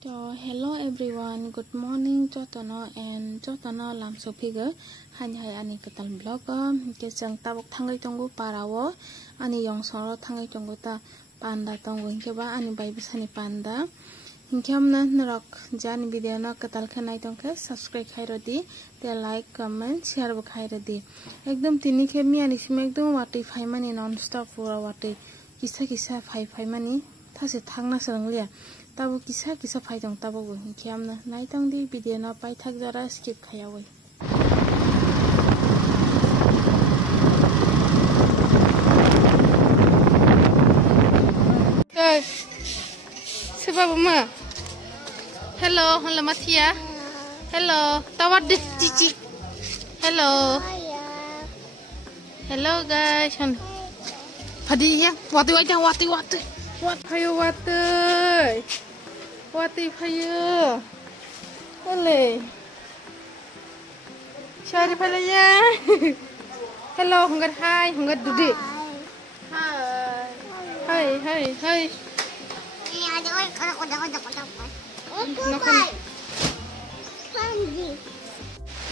So hello everyone, good morning Jotono and Jotono lam sopiga hai ani ketal blog ke jang tabok thangai tongo parawo ani yong soro thangai tongo ta panda tongo ke ba ani bai bisani panda hinkhamna nrok jani video na ketal khanai tongke subscribe khairodi te like comment share bo khairodi ekdom tini ke mi ani sim ekdom wati phai mani non stop pura wati kisa phai mani thase thangna saranglia tabu kisa phai dong tabu hinkhamna nai tong di video na pai thak jara skip khayawai sebab ma hello hola matia hello tawad cici hello hello guys padi ya wati aja wati hayo wati hayo ole cari palanya hello hungar hai hungar dudi hai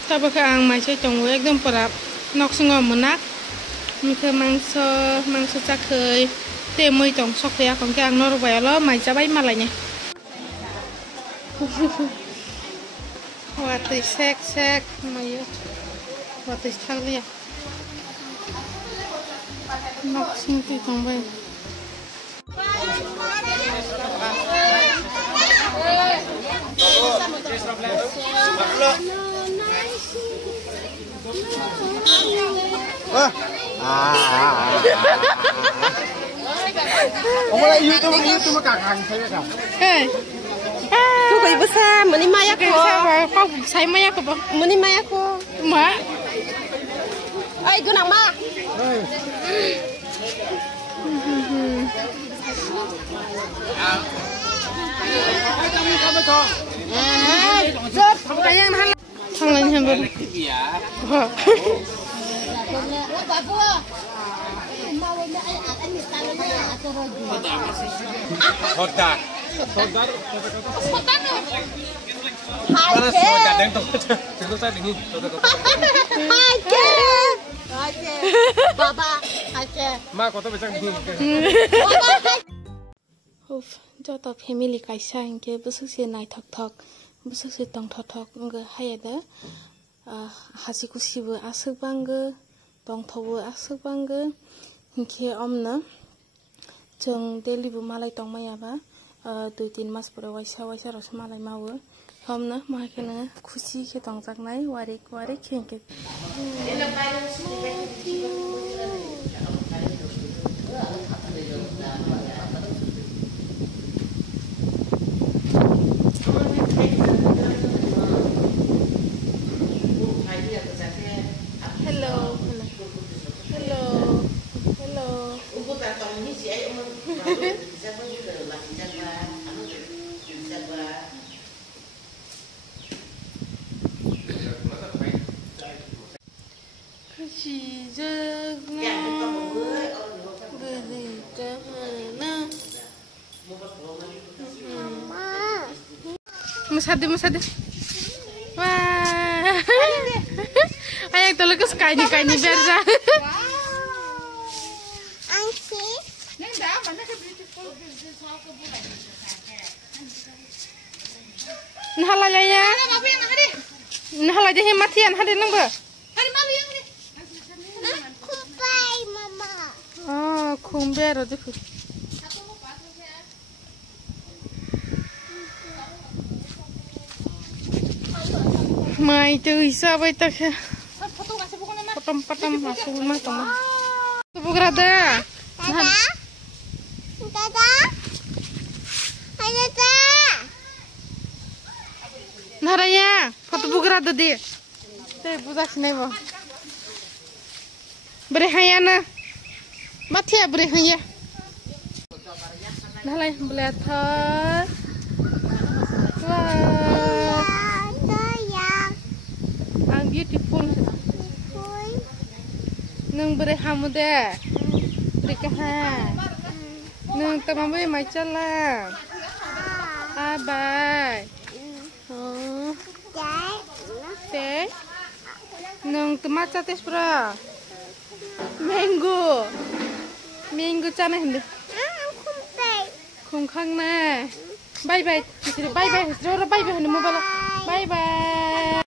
Tapi ang masih congwe ekdom perap nok sengom menak mungkin mangso cakhơi temui tong sok ya kong ke ang Norway lo mai cabai malanya wati sek mayo wati thang ya nok sing ti tong bai Ông YouTube cả hàng thấy cả. Tuh ibu sa, meni maya ko. Kau saya maya ko bang. Meni maya ko. Ma. Ay, gunang ma. Kaya mahal. Sangat hambur. Hodak. Baba, aja. Ma kota besar gini. Joto family kaisa hingke busuk nai thok busuk tong thok nge hayada hasi kusibu asuk bangge tong thobu asuk bangge hingke omna jeng daily bu malai tong mayaba 2-3 mas pura waisa ros malai mawo homna mahakena khushi ke tong jaknai warik hingke Masade. Wah. Ayang tolong ke kaini berza. Angsi. Nenda, mana ke beautiful business how ke bulan. Nahala ya. Nahala je hematian hade nunggu. Hari malu yang ni. Kupai mama. Oh, kumber aja ku. Mai tu isa bai tak. Patam masuk rumah teman. Tepuk rada. Dada. Hai dada. Naraya, foto tepuk rada di. Teh budak sini bo. Berehayana. Mati ya berehaya. Nalai belathar. Wah. Beautiful. Nung berehamu deh. Berikahan. Nung temamu macam lah. Abah. Nung tomato tes pra. Mango. Mango chana hindi. Khung khang na. Bye bye. Bye bye. Bye bye. Bye bye.